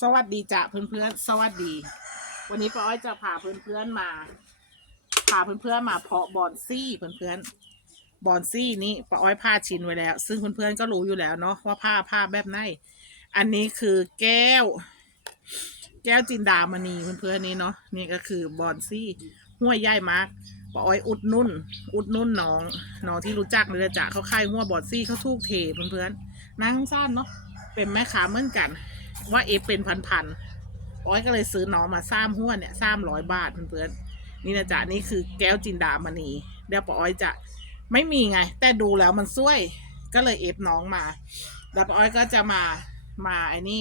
สวัสดีจ้ะเพื่อนๆ สวัสดี วันนี้ป้าอ้อยจะพาเพื่อนๆมาพาเพื่อนๆมาเพาะบอนซี่เพื่อนๆบอนซี่นี่ป้าอ้อยผ้าชินไว้แล้ว ซึ่งเพื่อนๆก็รู้อยู่แล้วเนาะว่าผ้าผ้าแบบไหนอันนี้คือแก้ว แก้วจินดามณีเพื่อนๆนี่เนาะนี่ก็คือบอนซี่ห้วยใหญ่มากป้าอ้อยอุดนุ่น อุดนุ่นน้องน้องที่รู้จักเลยจ้ะเขาค่ายหัวบอนซี่เขาทูกเทเพื่อนๆนางสั้นเนาะเป็นแม่ค้าเหมือนกัน ว่าเอฟเป็นพันๆอ้อยก็เลยซื้อน้องมาซ้ำหัวเนี่ยซ้ำร้อยบาทเพื่อนๆนี่นะจ๊ะนี่คือแก้วจินดามณีเดี๋ยวปอ้อยจะไม่มีไง แต่ดูแล้วมันซวยก็เลยเอฟน้องมา แล้วปอ้อยก็จะมามาไอ้นี่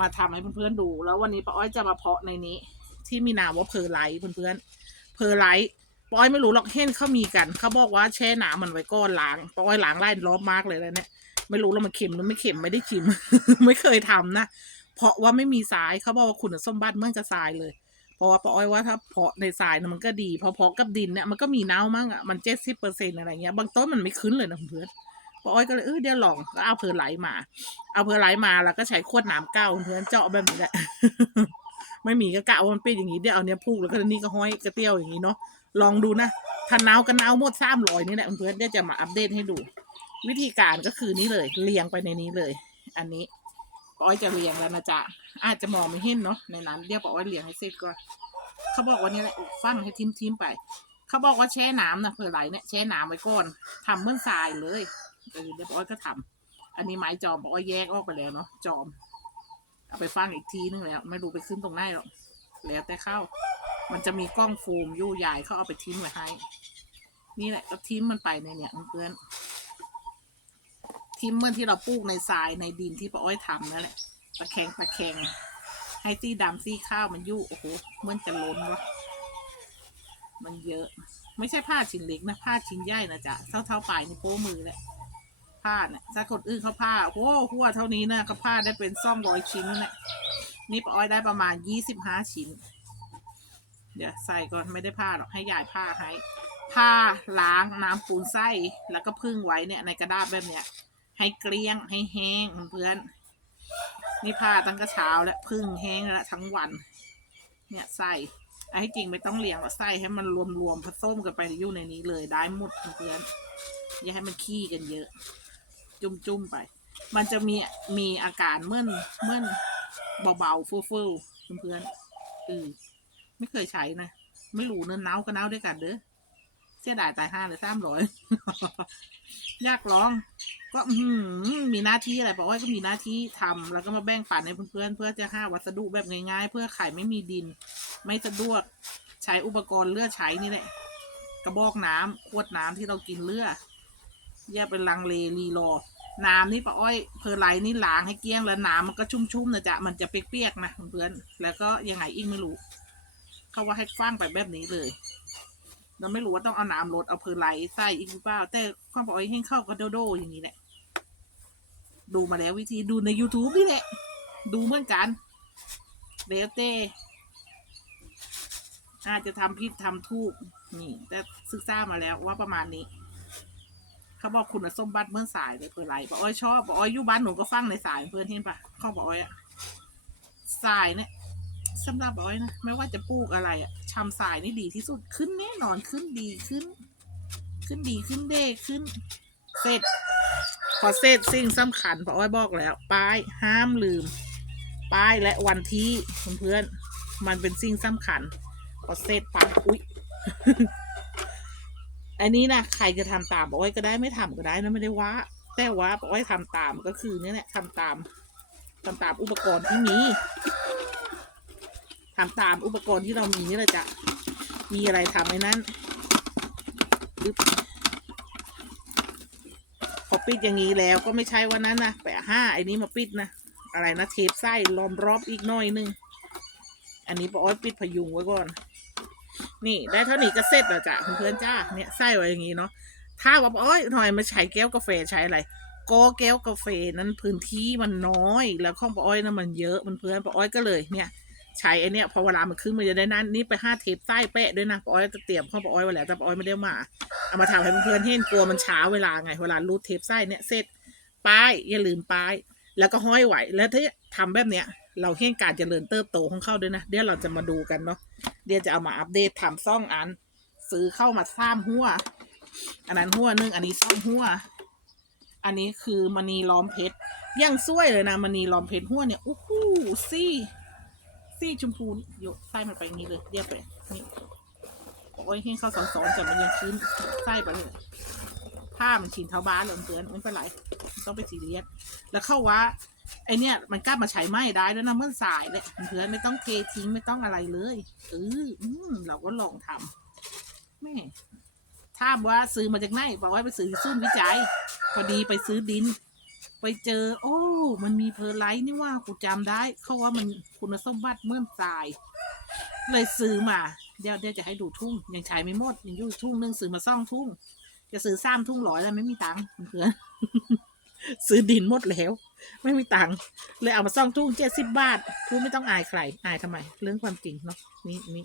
มาทำให้เพื่อนๆดู แล้ววันนี้ปอ้อยจะมาเพาะในนี้ ที่มีนามว่าเพอร์ไลท์เพื่อนๆเพอร์ไลท์ปอ้อยไม่รู้หรอกเห็นเขามีกัน เขาบอกว่าแช่น้ำมันไว้ก้อนล้างปอ้อยล้างไล่รอบมากเลยแล้วเนี่ย ไม่รู้แล้วมันเค็มหรือไม่เค็มไม่ได้ชิม ไม่เคยทำนะเพราะว่าไม่มีทรายเขาบอกว่าคุณสมบัติเมื่อนกับทรายเลย เพราะว่าป้าอ้อยว่าถ้าเพาะในทรายนะมันก็ดีพอเพาะกับดินเนี่ยมันก็มีเน่ามั่งอะมันเจ็ดสิบเปอร์เซ็นอะไรเงี้ยบางต้นมันไม่ขึ้นเลยนะเพื่อนป้าอ้อยก็เลยเออเดี๋ยวลองก็เอาเพอร์ไลท์มา เอาเพอร์ไลท์มาแล้วก็ใช้ขวดน้ำเก้าเพื่อนเจาะแบบนี้แหละไม่มีก็กะว่ามันเป็นอย่างนี้เดี๋ยวเอาเนี้ยพูกแล้วก็นี่ก็ห้อยกระเตี้ยวอย่างนี้เนาะลองดูนะถ้าหนาวก็หนาวหมดสามร้อยนี่แหละเพื่อนเดี๋ยวจะมาอัปเดตให้ดู วิธีการก็คือนี้เลยเรียงไปในนี้เลย อันนี้ป้อ้อยจะเรียงแล้วนะจ๊ะอาจจะมองไม่เห็นเนาะในนั้นเดี๋ยวป้อ้อยเรียงให้เสร็จก่อนเขาบอกว่านี่แหละฟังให้ทิมทิมๆไป เขาบอกว่าแช่น้ำนะเผื่อไหลเนี่ยแช่น้ำไว้ก่อนทำเมื่อนทรายเลยเออเดี๋ยวป้อ้อยก็ทำอันนี้ไม้จอมป้อ้อยแยกออกไปแล้วเนาะจอมเอาไปฟังอีกทีนึงแล้วไม่รู้ไปขึ้นตรงไหนหรอกแล้วแต่เข้า มันจะมีกล้องโฟมยู่ใหญ่เขาเอาไปทิ้งไว้ให้ นี่แหละก็ทิ้งมันไปในเนี่ยเพื่อน ทิมเมื่อที่เราปลูกในทรายในดินที่ป้าอ้อยทำนั่นแหละตะแคงตะแคงให้ซี่ดำซี่ข้าวมันยุ่โอ้โหเหมันจะล้นวะมันเยอะ ไม่ใช่ผ้าชิ้นเล็กนะผ้าชิ้นใหญ่นะจ๊ะเท่าเท่าปลายนิ้วโป้มือแหละผ้าเนี่ยถ้าคนอื่นเขาผ้าโอ้โหหัวเท่านี้นะเขาผ้าได้เป็นซ่องร้อยชิ้นนี่ยนี่ป้าอ้อยได้ประมาณยี่สิบห้าชิ้น เดี๋ยวใส่ก่อนไม่ได้ผ้าหรอกให้ยายผ้าให้ผ้าล้างน้ำปูนไส้แล้วก็พึ่งไว้เนี่ยในกระดาษแบบเนี้ย ให้เกลี้ยงให้แห้งเพื่อนนี่ผ้าตั้งแต่เช้าแล้วพึ่งแห้งแล้วทั้งวัน เนี่ยใส่ไอ้จริงไม่ต้องเลี้ยงหรอกใส่ให้มันรวมๆผสมกันไปอยู่ในนี้เลยได้หมดเพื่อนอย่าให้มันขี้กันเยอะ จุ่มๆไป มันจะมีมีอาการเมื่อนเมื่อนเบาๆฟูๆเพื่อนๆเออไม่เคยใช้นะ ไม่รู้เนื้อเน่าก็เน่าด้วยกันเด้อ เสียดายตายห้าเลยสามร้อยยากลอง ก็อืมีหน้าที่อะไรบอกว่าก็มีหน้าที่ทำแล้วก็มาแบ่งปันให้เพื่อนๆเพื่อจะหาวัสดุแบบง่ายๆ เพื่อไขายไม่มีดิน ไม่สะดวกใช้อุปกรณ์เลือดใช้นี่แหละ กระบอกน้ำขวดน้ำที่เรากินเลือดอย่าเป็นลังเลรีรอ น้ำนี่ป้าอ้อยเพอไลท์นี่ล้างให้เกลี้ยงแล้วน้ำมันก็ชุ่มๆนะจ๊ะมันจะเปียกๆนะเพื่อนแล้วก็ยังไงอีกไม่รู้เขาว่าให้ฟังไปแบบนี้เลย เราไม่รู้ว่าต้องเอาน้ำลดเอาเพอร์ไลท์ใส่อีกหรือเปล่าแต่ความบอกให้เข้าก็โดโดอย่างนี้แหละ ดูมาแล้ววิธีดูใน YouTube นี่แหละ ดูเหมือนกันเดลเต้อาจจะทำผิดทำถูกนี่ แต่ศึกษามาแล้วว่าประมาณนี้ เขาบอกคุณสมบัติเมื่อสายเลยเพอร์ไลท์บอกอ้อยชอบบอกอ้อยอยู่บ้านหนูก็ฟังในสายเพื่อนเห็นปะเขาบอกอ้อยอะสายเนี่ย สำหรับอ้อยนะไม่ว่าจะปลูกอะไรอะชำสายนี่ดีที่สุดขึ้นแน่นอนขึ้นดีขึ้น ขึ้นดีขึ้นเด้ขึ้น เสร็จ พอเสร็จสิ่งสำคัญป้าอ้อยบอกแล้ว ป้ายห้ามลืม ป้ายและวันที่เพื่อนๆมันเป็นสิ่งสำคัญพอเสร็จปั๊บอุ๊ยอันนี้นะใครจะทำตามป้าอ้อยก็ได้ไม่ทำก็ได้นะไม่ได้ว่าแต่ว่าป้าอ้อยทำตามก็คือเนี่ยแหละทำตามทำตามอุปกรณ์ที่มี ทำตามอุปกรณ์ที่เรามีนี่แหละจ้ะมีอะไรทำไอ้นั้นอึ๊บพอปิดอย่างนี้แล้วก็ไม่ใช่วันนั้นนะแปะห้าไอ้นี้มาปิดนะอะไรนะเทปไส้ล้อมรอบอีกหน่อยนึง อันนี้ปอ้อยปิดพยุงไว้ก่อน นี่ได้เท่านี้ก็เสร็จแล้วจ้ะเพื่อนๆจ้าเนี่ยไส้ไว้อย่างนี้เนาะถ้าว่าปอ้อยหน่อยมาใช้แก้วกาแฟใช้อะไรก็แก้วกาแฟนั้นพื้นที่มันน้อย แล้วข้องปอ้อยนั้นมันเยอะมันเพื่อนปอ้อยก็เลยเนี่ย ใช้ไอเนี้ยพอเวลามันขึ้นมันจะได้นั่นนี่ไปห้าเทปใต้แปะด้วยนะปอ้อยจะเตรียมข้าวปอ้อยไว้แล้วแต่ปอ้อยไม่ได้มาเอามาทำให้เพื่อนๆเห็นกลัวมันช้าเวลาไงเวลารูดเทปไส้เนี่ยเสร็จป้ายอย่าลืมป้าย แล้วก็ห้อยไหวแล้วถ้าทำแบบเนี้ย เราเห็นการเจริญเติบโตของเขาด้วยนะ เดี๋ยวเราจะมาดูกันเนาะเดี๋ยวจะเอามาอัปเดตทำซ่องอัน ซื้อเข้ามาซ้ำหัว อันนั้นหัวหนึงอันนี้ซ่องหัว อันนี้คือมณีล้อมเพชรยังสวยเลยนะมณีล้อมเพชรหัวเนี่ยโอ้โหซี่ ซี่ชมพูโยกไส้มันไปอย่างนี้เลยเรียบไปนี่โอ้ยให้เข้าสอนๆแต่มันยังชื้นไส้ไปเลยผ้ามันชินเท้าบ้านเลยเพื่อนไม่เป็นไรต้องไปซีเรียสแล้วเข้าว่าไอเนี่ยมันกล้ามาใช้ไหม้ได้แล้วนะเมื่อสายเลยเพื่อนไม่ต้องเททิ้งไม่ต้องอะไรเลยเอออืมเราก็ลองทำแม่ถามว่าซื้อมาจากไหนบอกว่าไปซื้อที่นวิจัย พอดีไปซื้อดิน ไปเจอ โอ้ มันมีเพอร์ไลท์นี่ว่ากูจำได้ เขาว่ามันคุณสมบัติเมื่อนทราย เลยซื้อมา เดี๋ยวเดี๋ยวจะให้ดูทุ่ง ยังใช้ไม่หมด ยังอยู่ทุ่งนึงซื้อมาซ่องทุ่ง จะซื้อซ้ำทุ่งร้อยแล้วไม่มีตังค์เพื่อนซื้อดินหมดแล้ว ไม่มีตังค์เลยเอามาซ่องทุ่งเจ็ดสิบบาทพูดไม่ต้องอายใครอายทำไม เรื่องความจริงเนาะนี่นี่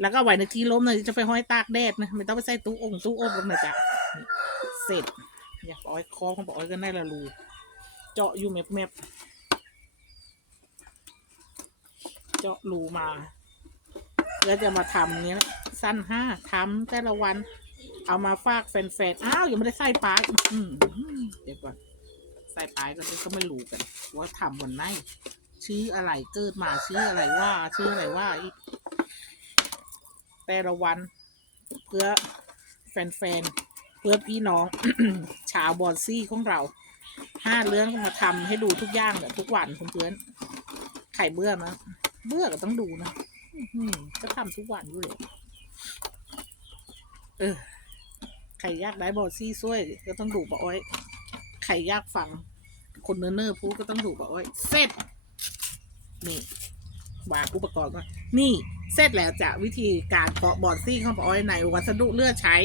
แล้วก็ไหวในที่ล้มเลยจะไปห้อยตากแดดนะไม่ต้องไปใส่ตู้องตู้อบลงนะจ๊ะเสร็จ อยากอ้อยคอของบอกอ้อยก็ได้ละรูเจาะอยู่เม็บเม็บเจาะรูมาแล้วจะมาทำเนี้ยสั้นห้าทำแต่ละวัน เอามาฝากแฟนๆอ้าวยังไม่ได้ใส่ปลาเดี๋ยวก่อนใส่ปลายก็ก็ไม่รู้กัน ว่าทำวันไหนชื่ออะไรเกิดมาชื่ออะไรว่าชื่ออะไรว่าอีกแต่ละวันเพื่อแฟนๆ พื่อพี่น้อง ชาวบอลซี่ของเราห้าเรื่องมาทำให้ดูทุกอย่างเลยทุกวันเพื่อนไข่เบื่อมั้ยเบื่อก็ต้องดูนะอื้อหือก็ทำทุกวันอยู่เลยเออใครอยากได้บอลซี่ช่วย ก็ต้องดูปะอ้อยใครอยากฟัง คนเนื้อเนื้อๆพูดก็ต้องดูปะอ้อยเสร็จนี่วางอุปกรณ์ก่อนนี่เสร็จแล้วจะวิธีการเพาะบอลซี่ของปะอ้อยในวัสดุเลือกใช้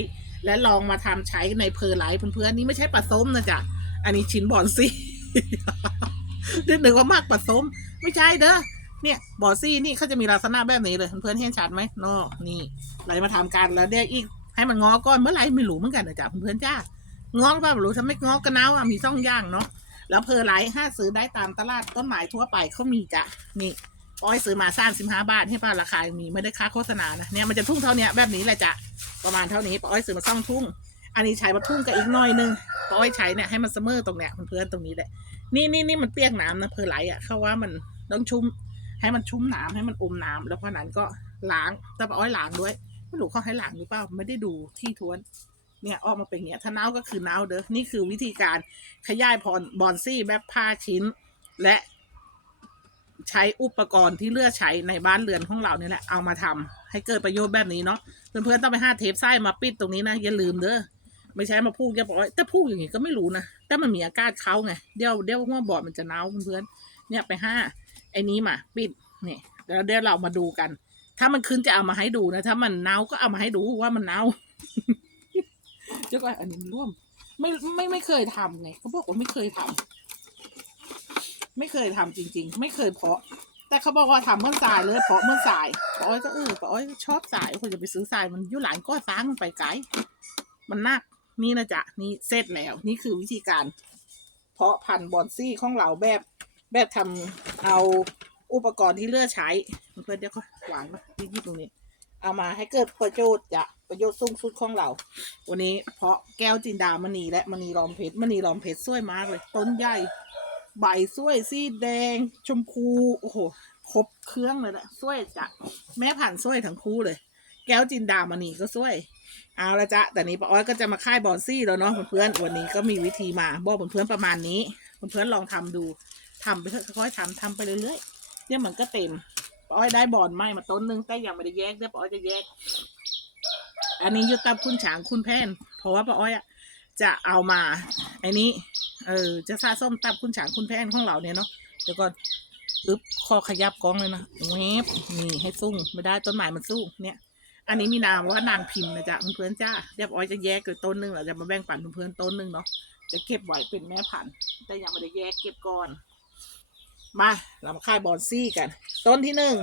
และลองมาทำใช้ในเพอร์ไลท์เพื่อนๆนี่ไม่ใช่ปลาส้มนะจ๊ะ อันนี้ชิ้นบอนซี่นึกหนึ่งว่ามากปลาส้ม ไม่ใช่เด้อเนี่ยบอนซี่นี่เขาจะมีลักษณะแบบนี้เลยเพื่อนๆเห็นชัดไหมนอนี่ เราจะมาทำกันแล้วเดี๋ยอีกให้มันงอก้อนเมื่อไรไม่รู้เหมือนกันนะจ๊ะเพื่อนๆจ้างอหรือเปล่าไม่รู้ถ้าไม่งอกระนาวอะมีซ่องย่างเนาะแล้วเพอร์ไลท์ห้าซื้อได้ตามตลาดต้นไม้ทั่วไปเขามีจ้ะนี่ อ้อยซื้อมาสร้ามสิบห้าบาทให้ป้าราคามีไม่ได้ค่าโฆษณานะเนี่ยมันจะทุ่งเท่านี้แบบนี้แหละจ้ะประมาณเท่านี้ป้าอ้อยซื้อมาซ่องทุ่ง อันนี้ใช้มาทุ่งกับอีกหน่อยนึงป้าอ้อยใช้เนี่ยให้มันเสมอตรงเนี้ยเพื่อนๆตรงนี้แหละนี่นี่นี่มันเปียกน้ำนะเพอร์ไลท์อะเขาว่ามันต้องชุ่มให้มันชุ่มน้ำให้มันอมน้ำแล้วพอนั้นก็ล้างแต่ป้าอ้อยล้างด้วยไม่รู้เขาให้ล้างหรือเปล่าไม่ได้ดูที่ทวนเนี่ยออกมาเป็นอย่างเงี้ยถ้าเน่าก็คือเน่าเด้อนี่คือวิธีการขยายพรบอนซี่แบบผ้าชิ้น และ ใช้อุปกรณ์ที่เลือกใช้ในบ้านเรือนของเราเนี่ยแหละเอามาทำให้เกิดประโยชน์แบบนี้เนาะเพื่อนๆต้องไปห้าเทปไส้มาปิดตรงนี้นะอย่าลืมเด้อไม่ใช่มาพูดจะบอกว่าแต่พูดอย่างงี้ก็ไม่รู้นะแต่มันมีอากาศเข้าไงเดี๋ยวเดี๋ยวหัวบอดมันจะเน่าเพื่อนๆเนี่ยไปห้าไอ้นี้มาปิดเนี่ยแล้วเดี๋ยวเรามาดูกัน ถ้ามันขึ้นจะเอามาให้ดูนะ ถ้ามันเน่าก็เอามาให้ดูว่ามันเน่าเดี๋ยวก่อนอันนี้มันร่วม ไม่ไม่ไม่เคยทำไงเขาบอกว่าไม่เคยทำ ไม่เคยทำจริง ๆ ไม่เคยเพาะ แต่เขาบอกว่าทำเมื่อสายเลยเพาะเมื่อสายป้าอ้อยก็เออป้าอ้อยชอบสายคนจะไปซื้อสายมันยุ่หลานก็ซ้างมันไปไกลมันนักนี่นะจ๊ะนี่เสร็จแล้ว นี่คือวิธีการ เพาะพันธุ์บอนซี่ของเราแบบ แบบทำเอาอุปกรณ์ที่เลือกใช้เพื่อนเดี๋ยวก็วางนะยี่ตรงนี้ เอามาให้เกิดประโยชน์จะประโยชน์สูงสุดของเรา วันนี้เพาะแก้วจินดามณีและมณีลอมเพชรมณีลอมเพชรสวยมากเลย ต้นใหญ่ ใบสวยสีแดง ชมพูโอ้โหครบเครื่องเลยนะสวยจ้ะแม่ผ่านสวยทั้งคู่เลย แก้วจินดามณีก็สวย เอาละจ้ะแต่นี้ป้าอ้อยก็จะมาค่ายบอนซี่แล้วเนาะเพื่อนๆวันนี้ก็มีวิธีมาบอกเพื่อนๆประมาณนี้เพื่อนๆลองทำดูทำไปค่อยๆทำทำไปเรื่อยๆเนี่ยมันก็เต็มป้าอ้อยได้บอนไม้มาต้นนึงแต่ยังไม่ได้แยกเดี๋ยวป้าอ้อยจะแยก อันนี้ยุตับคุณฉางคุณแพนเพราะว่าป้าอ้อยอะจะเอามาไอ้นี้ เออจะสะส้มตับคุณฉางคุณแพนของเราเนี่ยเนาะเดี๋ยวก่อนอึ๊บคอขยับกล้องเลยนะเวฟนี่ให้ซุ้ไม่ได้ต้นไม้มันสู้เนี่ย อันนี้มีนามว่านางพิมพ์นะจ๊ะเพื่อนจ้าเรียบร้อยจะแยกเลยต้นหนึงเราจะมาแบ่งปันเพื่อนต้นหนึงเนาะจะเก็บไว้เป็นแม่พันธุ์แต่ยังไม่ได้แยกเก็บก่อน มาเรามาค่ายบอนซี่กัน ต้นที่หนึ่ง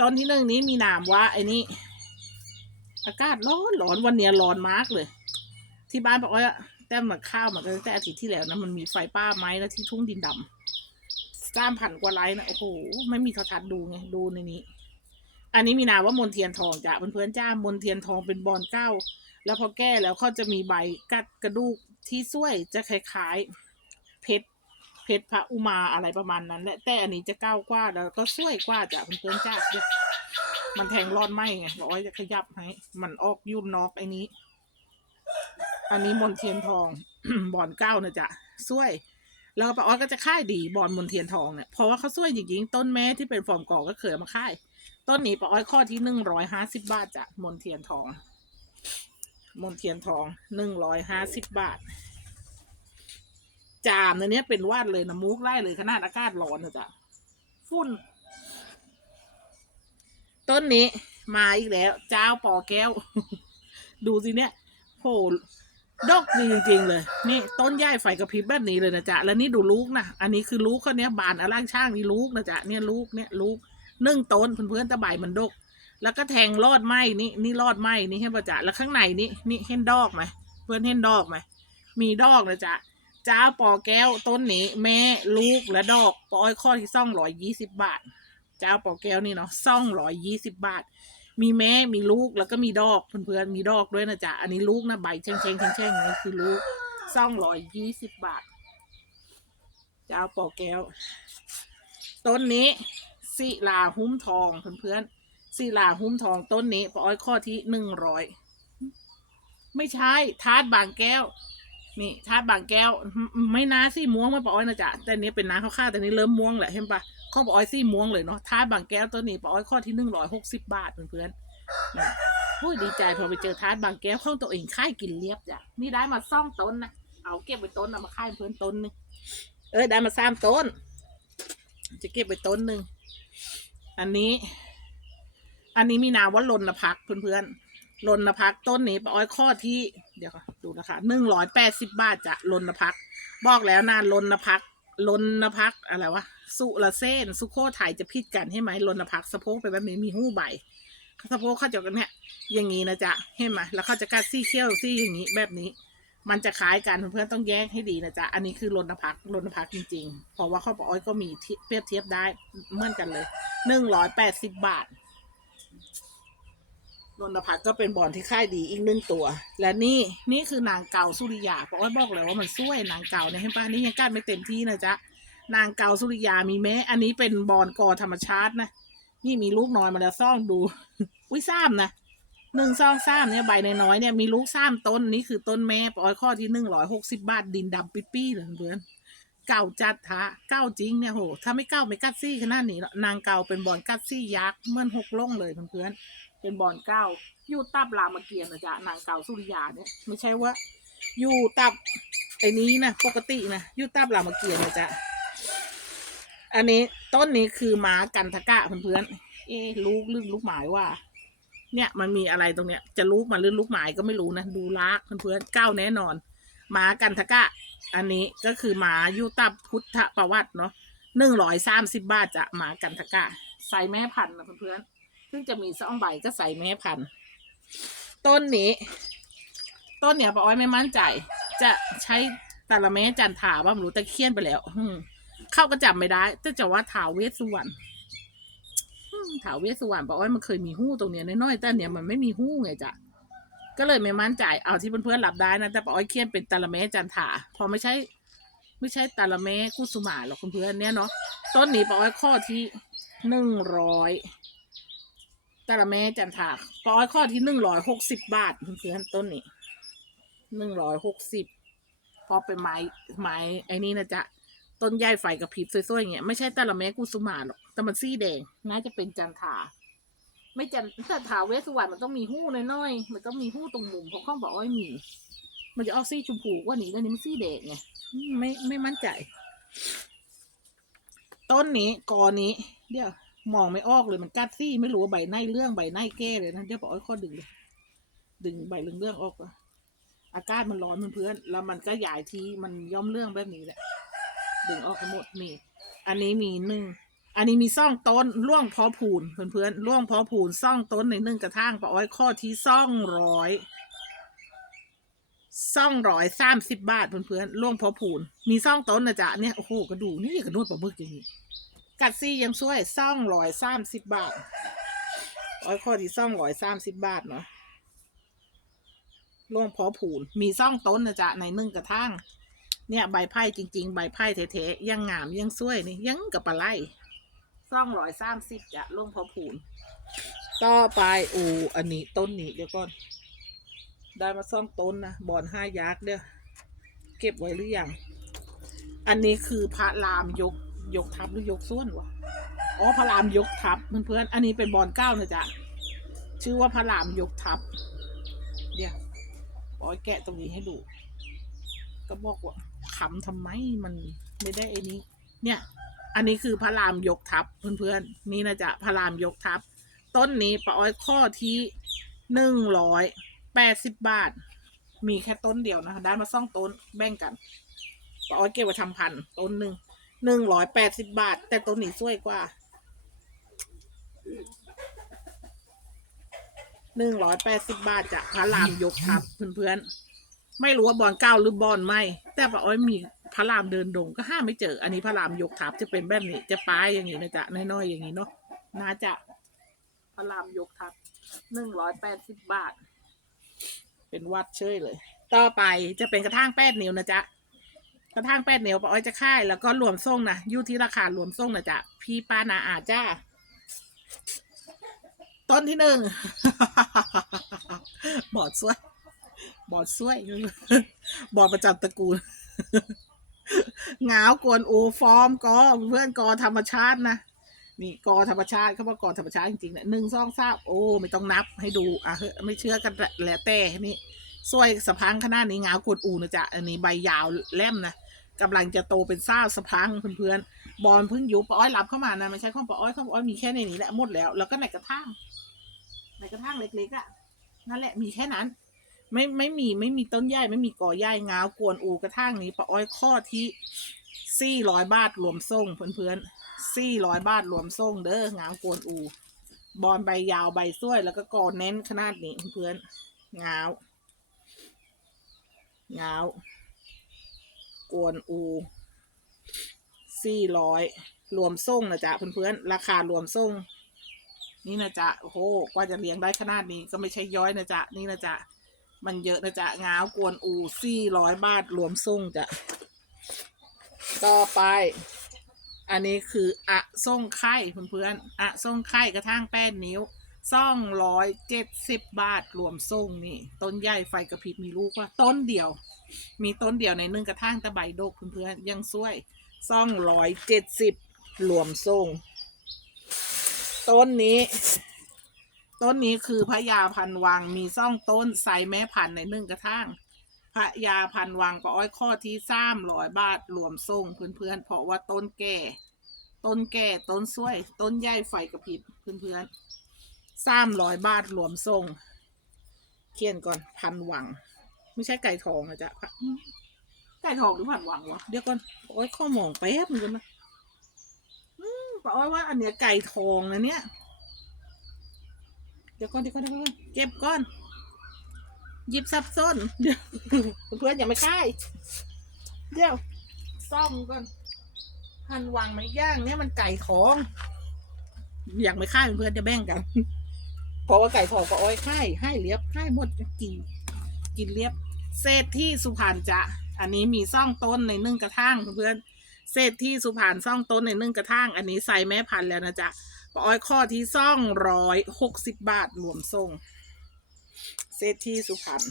ต้นที่หนึ่งนี้มีนามว่าไอ้นี่อากาศร้อนร้อนวันเนี้ยร้อนมากเลย ที่บ้านบอกว่า แต่มันข้าวมันก็ตั้งแต่อาทิตย์ที่แล้วนะมันมีไฟป้าไม้นะที่ทุ่งดินดำสามพันกว่าไลค์นะโอ้โหไม่มีโทรทัศน์ดูไงดูในนี้ อันนี้มีนาว่ามนเทียนทองจ้ะเพื่อนๆจ้ามนเทียนทองเป็นบอลเก้า แล้วพอแก้แล้วเขาจะมีใบกัดกระดูกที่ส้วยจะคล้ายๆเพชรเพชรพระอุมาอะไรประมาณนั้น และแต่อันนี้จะก้าวกว่าแล้วก็ส้วยกว่าจ้ะเพื่อนๆจ้ามันแทงรอดไหมไงบอกว่าจะขยับให้มันออกยุ่นนอกไอ้นี้ อันนี้มนเทียนทอง บอลเก้านะจ๊ะส้วย แล้วป้าออสก็จะค่ายดีบอลมนเทียนทองเนี่ยเพราะว่าเขาส้วยจริงๆต้นแม่ที่เป็นฟอร์มก่อก็เคยมาค่าย ต้นนี้ป้าอ้อยข้อที่หนึ่งร้อยห้าสิบบาทจ้ะมนเทียนทอง มนเทียนทองหนึ่งร้อยห้าสิบบาท จามในนี้เป็นวาดเลยนะมุกไล่เลยขนาดอากาศร้อนนะจ๊ะฝุ่นต้นนี้มาอีกแล้ว เจ้าปอแก้ว ดูสิเนี่ยโห ดอกดีจริงๆเลย นี่ต้นใหญ่ไฟกระพริบแบบนี้เลยนะจ๊ะ แล้วนี่ดูลูกนะ อันนี้คือลูกเขาเนี้ยบานอล่างช่างนี่ลูกนะจ๊ะ เนี่ยลูกเนี่ยลูกนึ่งต้นเพื่อนๆตะใบมันดก แล้วก็แทงรอดไหมนี่นี่รอดไหมนี่เห็นปะจ๊ะ แล้วข้างในนี่นี่เห็นดอกไหมเพื่อนเห็นดอกไหมมีดอกนะจ๊ะจ้าปอแก้วต้นนี้ แม่ลูกและดอกปอยข้อที่ซ่องร้อยยี่สิบบาท เจ้าปอแก้วนี่เนาะซ่องร้อยยี่สิบบาท มีแม่มีลูกแล้วก็มีดอกเพื่อนๆมีดอกด้วยนะจ๊ะอันนี้ลูกนะใบแช่งๆแช่งๆนี่คือลูกซ่องร้อยยี่สิบบาทเจ้าปอแก้ว ต้นนี้ศิลาหุ้มทองเพื่อนๆศิลาหุ้มทองต้นนี้ปออ้อยข้อที่หนึ่งร้อยไม่ใช่ทาดบางแก้ว นี่ทาดบางแก้ว ไม่น้าซี่ม่วงไม่ปออ้อยนะจ๊ะแต่นนี้เป็นน้าข้าวๆแต่นี้เริ่มม่วงแหละเห็นปะ ข้อปออ้อยซี่ม่วงเลยเนาะทาบางแก้วต้นนี้ปออ้อยข้อที่หนึ่งร้อยหกสิบบาทเพื่อนๆพูดดีใจพอไปเจอทาดบางแก้วข้องตัวเองค่ายกินเรียบจ้ะนี่ได้มาซ่องต้นนะเอาเก็บไว้ต้นเอามาค่ายเพื่อนต้นนึงเออได้มาสามต้น จะเก็บไว้ต้นหนึ่งอันนี้ อันนี้มีนามว่าลนพักเพื่อนๆลนพักต้นนี้ป้าอ้อยข้อที่เดี๋ยวก่อนดูนะคะหนึ่งร้อยแปดสิบบาทจะลนพักบอกแล้วนะลนพักลนพักอะไรวะ สุละเส้น สุโคไทยจะพิดกันใช่ไหมลนพักสะโพกไปแบบนี้มีหู้ใบสะโพกเขาจะกันเนี่ยอย่างนี้นะจ๊ะเห็นไหมแล้วเขาจะกัดซี่เขี้ยวซี่อย่างนี้แบบนี้ มันจะคล้ายกันเพื่อนต้องแยกให้ดีนะจ๊ะอันนี้คือรณพักรณพักจริงๆ เพราะว่าข้าวปออ้อยก็มีเทียบเปรียบเทียบได้เหมือนกันเลยหนึ่งร้อยแปดสิบบาทรณพักก็เป็นบอลที่ค่ายดีอีกหนึ่งตัว และนี่นี่คือนางเก่าสุริยาปออ้อยบอกเลยว่ามันช่วยนางเก่าเนี่ยเห็นปะนี่ยังกัดไม่เต็มที่นะจ๊ะ นางเกาสุริยามีแม้ อันนี้เป็นบอลกอธรรมชาตินะ นี่มีลูกน้อยมาแล้วซ่องดูอุ้ยซ้ำนะหนึ่งซองซ้ำเนี่ยใบน้อยเนี่ยมีลูกซ้ำต้นนี่คือต้นแม่ปอยข้อที่หนึ่งร้อยหกสิบาทดินดำปิ๊ปี้เลยเพื่อนเก่าจัดทะเก่าจริงเนี่ยโหถ้าไม่เก่าไม่กัดซี่ขนาดนี้หรอกนางเก่าเป็นบอลกัดซี่ยักษ์เมื่อหกล่องเลยเพื่อนเป็นบอลเก่าอยู่ตับรามเกียรติ์นะจ๊ะนางเก่าสุริยาเนี่ยไม่ใช่ว่าอยู่ตับไอ้นี้นะปกตินะอยู่ตับรามเกียรติ์นะจ๊ะ อันนี้ต้นนี้คือม้ากันทะกะเพื่อนๆเอ๊ลูกลื่นลูกหมายว่า เนี่ยมันมีอะไรตรงเนี้ย จะลูกมันหรือลูกหมายก็ไม่รู้นะดูลากเพื่อนๆก้าวแน่นอนหมากันทะกะ อันนี้ก็คือหมายุตับพุทธประวัติเนาะหนึ่งร้อยสามสิบบาทจะหมากันทะกะ ใส่แม่พันธุ์นะเพื่อนๆซึ่งจะมีสองใบก็ใส่แม่พันธุ์ต้นนี้ ต้นเนี่ยป้าอ้อยไม่มั่นใจ จะใช้ตาละเมจันถาบ้างรู้แต่เคียนไปแล้ว อืม เข้าก็จำไม่ได้แต่จะว่าถาวเวสสุวรรณถาวเวสสุวรรณบอกว่ามันเคยมีหู้ตรงเนี้ยน้อยๆแต่เนี่ยมันไม่มีหู้ไงจ้ะก็เลยไม่มั่นใจเอาที่เพื่อนๆหลับได้นะแต่ป้าอ้อยเคียนเป็นตาละเมจันถาพอไม่ใช่ ไม่ใช่ตาละเมกุสุมาหรอกเพื่อนๆเนี่ยเนาะต้นนี้ป้าอ้อยข้อที่หนึ่งร้อยตาละเมจันถาป้าอ้อยข้อที่หนึ่งร้อยหกสิบบาทเพื่อนๆต้นนี้หนึ่งร้อยหกสิบพอเป็นไม้ไม้ไอ้นี่นะจ๊ะ ต้นใหญ่ไฟกับพริบสวยๆอย่างเงี้ยไม่ใช่ตาละแมกุสุมาหรอกแต่มันซี่แดง น่าจะเป็นจันทาไม่จันแต่ถาเวสสุวรรณมันต้องมีหู้น้อยๆมันต้องมีหู้ตรงมุมเพราะเขาบอกว่าไม่มี มันจะออกซี่ชมพูกว่านี้แล้วนี้มันซี่แดงไงไม่ไม่มั่นใจ ต้นนี้กอนี้ เดี๋ยวมองไม่ออกเลยมันกัดซี่ไม่รู้ว่าใบในเรื่องใบในแก้เลยนะเดี๋ยวบอกไอ้ข้อดึงเลยดึงใบเรื่องเรื่องออกอะอากาศมันร้อนเพื่อนๆแล้วมันก็ใหญ่ทีมันย่อมเรื่องแบบนี้แหละ ดึงออกหมดนี่ อันนี้มีหนึ่ง อันนี้มีซ่องต้นร่วงพอผูนเพื่อนๆร่วงพอผูนซ่องต้นในหนึ่งกระทั่งปะอ้อยข้อที่ซ่องร้อยซ่องร้อยสามสิบบาทเพื่อนๆล่วงพอผูนมีซ่องต้นนะจ๊ะเนี่ยโอ้โหกระดูกนี่กระดูกปลาบึกอย่างนี้กัดซี่ยังช่วยซ่องร้อยสามสิบบาทร้อยข้อที่ซ่องร้อยสามสิบบาทเนาะล่วงพอผูนมีซ่องต้นนะจ๊ะในหนึ่งกระทั่ง เนี่ยใบไผ่จริง ๆ ใบไผ่เทๆยังงามยังช่วยนี่ยังกับปลาไหลซ่องร้อยสามสิบจะล่วงพอผูนต่อไปอ้อันนี้ต้นนี้เดี๋ยวก่อน ได้มาซ่องต้นนะบอนห้ายักษ์เด้อเก็บไว้หรือยังอันนี้คือพระรามยกยกทัพหรือยกส่วนวะอ๋อพระรามยกทัพเพื่อนๆอันนี้เป็นบอนเก้านะจ๊ะชื่อว่าพระรามยกทัพเดี๋ยวปอยแกะตรงนี้ให้ดู ก็บอกว่าขำทำไมมันไม่ได้ไอ้นี้ เนี่ย อันนี้คือพระรามยกทัพเพื่อนๆนี่นะจ๊ะพระรามยกทัพ ต้นนี้ปอ้อยข้อที่หนึ่งร้อยแปดสิบบาท มีแค่ต้นเดียวนะคะได้มาซ่องต้นแบ่งกันปอ้อยเก็บไว้ทำพันต้นหนึ่งหนึ่งร้อยแปดสิบบาท แต่ต้นนี้สวยกว่าหนึ่งร้อยแปดสิบบาทจากพระรามยกทับเพื่อนๆ ไม่รู้ว่าบอลเก้าหรือบอลไม่ แต่ป้าอ้อยมีพระรามเดินดงก็ห้าไม่เจอ อันนี้พระรามยกทับจะเป็นแบบนี้จะป้ายอย่างนี้นะจ๊ะน้อยๆอย่างนี้เนาะน่าจะพระรามยกทัพหนึ่งร้อยแปดสิบบาท เป็นวัดเชยเลย ต่อไปจะเป็นกระทั่งแปดนิ้วนะจ๊ะกระทั่งแปดนิ้วป้าอ้อยจะค่ายแล้วก็รวมส่งนะอยู่ที่ราคารวมส่งนะจ๊ะพี่ป้านาอาจ้าต้นที่หนึ่งบอดสวย บอดสวย บอดประจำตระกูลเหงาวกวนโอฟอร์มกอเพื่อนกอธรรมชาตินะนี่กอธรรมชาติเขาบอกกอธรรมชาติจริงๆนะหนึ่งสองสามโอ้ไม่ต้องนับให้ดูอะเฮ้ไม่เชื่อกันแล้วแต่นี่สวยสะพังขนาดนี้งาวกดอูนะจ๊ะอันนี้ใบยาวแล่มนะกำลังจะโตเป็นซ่าสะพังเพื่อนๆบอลเพิ่งยุบปอ้อยรับเข้ามานะไม่ใช่ข้องปอ้อยข้องปอ้อยมีแค่ในนี้แหละหมดแล้ว แล้วก็ในกระทั่งในกระทั่งเล็กๆอะนั่นแหละมีแค่นั้น ไม่ไม่มีไม่มีต้นใหญ่ไม่มีกอใหญ่งาวกวนอูกระทั่งนี้ปาอ้อยข้อที่สี่ร้อยบาทรวมส่งเพื่อนๆสี่ร้อยบาทรวมส่งเด้องามโกวนอูบอลใบยาวใบสวยแล้วก็กอเน้นขนาดนี้เพื่อนๆงาวงาวกวนอูสี่ร้อยรวมส่งนะจ๊ะเพื่อนๆราคารวมส่งนี่นะจ๊ะโอ้โหกว่าจะเลี้ยงได้ขนาดนี้ก็ไม่ใช่ย้อยนะจ๊ะนี่นะจ๊ะ มันเยอะนะจ๊ะงาวกวนอูสี่ร้อยบาทรวมส่งจ้ะ ต่อไป อันนี้คืออะส่งไข่เพื่อนๆอะส่งไข่กระทั่งแป้นนิ้วซ่องร้อยเจ็ดสิบบาทรวมส่งนี่ ต้นใหญ่ไฟกระพริบมีลูกว่า ต้นเดียว มีต้นเดียวในนึ่งกระทั่งตะใบโดกเพื่อนๆยังสวยซ่องร้อยเจ็ดสิบรวมส่ง ต้นนี้ ต้นนี้คือพญาพันวังมีซ่องต้นใส่แม่พันในนึ่งกระทั่งพระยาพันวังปาอ้อยข้อที่สามร้อยบาทรวมส่งเพื่อนๆเพราะว่าต้นแก่ ต้นแก่ต้นสวย ต้นใหญ่ไฟกระพริบเพื่อนๆสามร้อยบาทรวมส่งเขียนก่อนพันวัง ไม่ใช่ไก่ทองนะจ๊ะไก่ทองหรือพันวังวะเดี๋ยวก่อนอ้อยข้อมองแป๊บนึงนะอืมปาอ้อยว่าอันเนี้ยไก่ทองนะเนี่ย เดี๋ยวก่อนเดี๋ยวก่อนเดี๋ยวก่อนเก็บก่อนหยิบซับซ้อนเดี๋ยวเพื่อนอย่าไม่ค่ายเดี๋ยวซ่อมก่อนหันวางไม่ย่างเนี่ยมันไก่ทองอยากไม่ค่ายเพื่อนจะแบ่งกันเพราะว่าไก่ทองก็อ้อยค่ายให้เลียบค่ายหมดกินกินเลียบเศษที่สุพรรณจะอันนี้มีซ่องต้นในนึ่งกระทั่งเพื่อนเศษที่สุพรรณซ่องต้นในนึ่งกระทั่งอันนี้ใส่แม่พันธุ์แล้วนะจ๊ะ ป้าอ้อยข้อที่ซ่องร้อยหกสิบบาทรวมส่งเศรษฐีสุพรรณ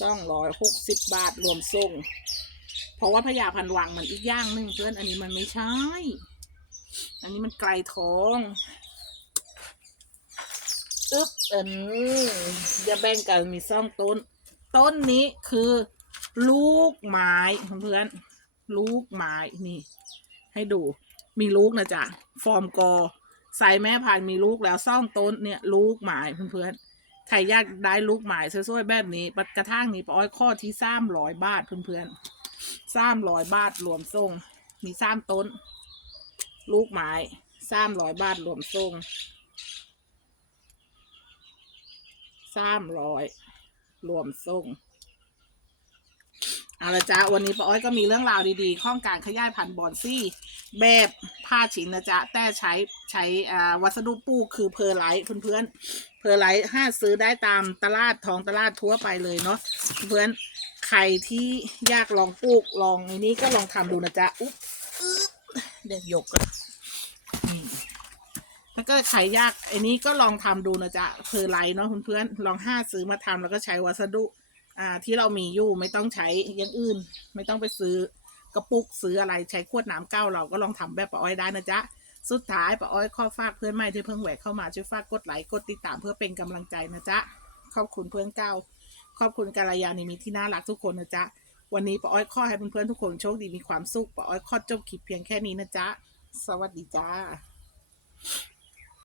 สองร้อยหกสิบบาทรวมส่ง เพราะว่าพญาพันวังมันอีกอย่างหนึ่งเพื่อนอันนี้มันไม่ใช่ อันนี้มันไกลท้องอึ๊บเอออย่าแบ่งกันมีซ่องต้น ต้นนี้คือ ลูกไม้เพื่อนลูกไม้นี่ ให้ดูมีลูกนะจ๊ะฟอร์มกอใส่แม่พันธุ์มีลูกแล้วซ่องต้นเนี่ยลูกหมายเพื่อนๆใครอยากได้ลูกหมายสวยๆแบบนี้ปัดกระทั่งนี้ปอ้อยข้อที่สามร้อยบาทเพื่อนๆสามร้อยบาทรวมส่งมีสามต้น ลูกหมายสามร้อยบาทรวมส่งสามร้อยรวมส่ง เอาละจ้าวันนี้ป้าอ้อยก็มีเรื่องราวดีๆข้องการขยายพันธุ์บอนซี่ แบบผ้าชิ้นนะจ๊ะแต่ใช้ใช้อ่าวัสดุปูคือเพอร์ไลท์เพื่อนๆเพอร์ไลท์ห้าซื้อได้ตามตลาดท้องตลาดทั่วไปเลยเนาะเพื่อนใครที่อยากลองปลูกลองอันนี้ก็ลองทำดูนะจ๊ะอุ๊บเดี๋ยวยกกันนี่ถ้าเกิดใครอยากอันนี้ก็ลองทำดูนะจ๊ะเพอร์ไลท์เนาะเพื่อนๆลองห้าซื้อมาทำแล้วก็ใช้วัสดุ อ่า ที่เรามีอยู่ไม่ต้องใช้อย่างอื่น ไม่ต้องไปซื้อกระปุกซื้ออะไรใช้ขวดน้ำเก้าเราก็ลองทำแบบป้าอ้อยได้นะจ๊ะสุดท้ายป้าอ้อยข้อฝากเพื่อนใหม่ที่เพิ่งแหวกเข้ามาช่วยฝากกดไลค์กดติดตามเพื่อเป็นกำลังใจนะจ๊ะขอบคุณเพื่อนเก้าขอบคุณกาลยานิมิตที่น่ารักทุกคนนะจ๊ะวันนี้ป้าอ้อยข้อให้เพื่อนๆทุกคนโชคดีมีความสุขป้าอ้อยข้อจบคลิปเพียงแค่นี้นะจ๊ะสวัสดีจ้า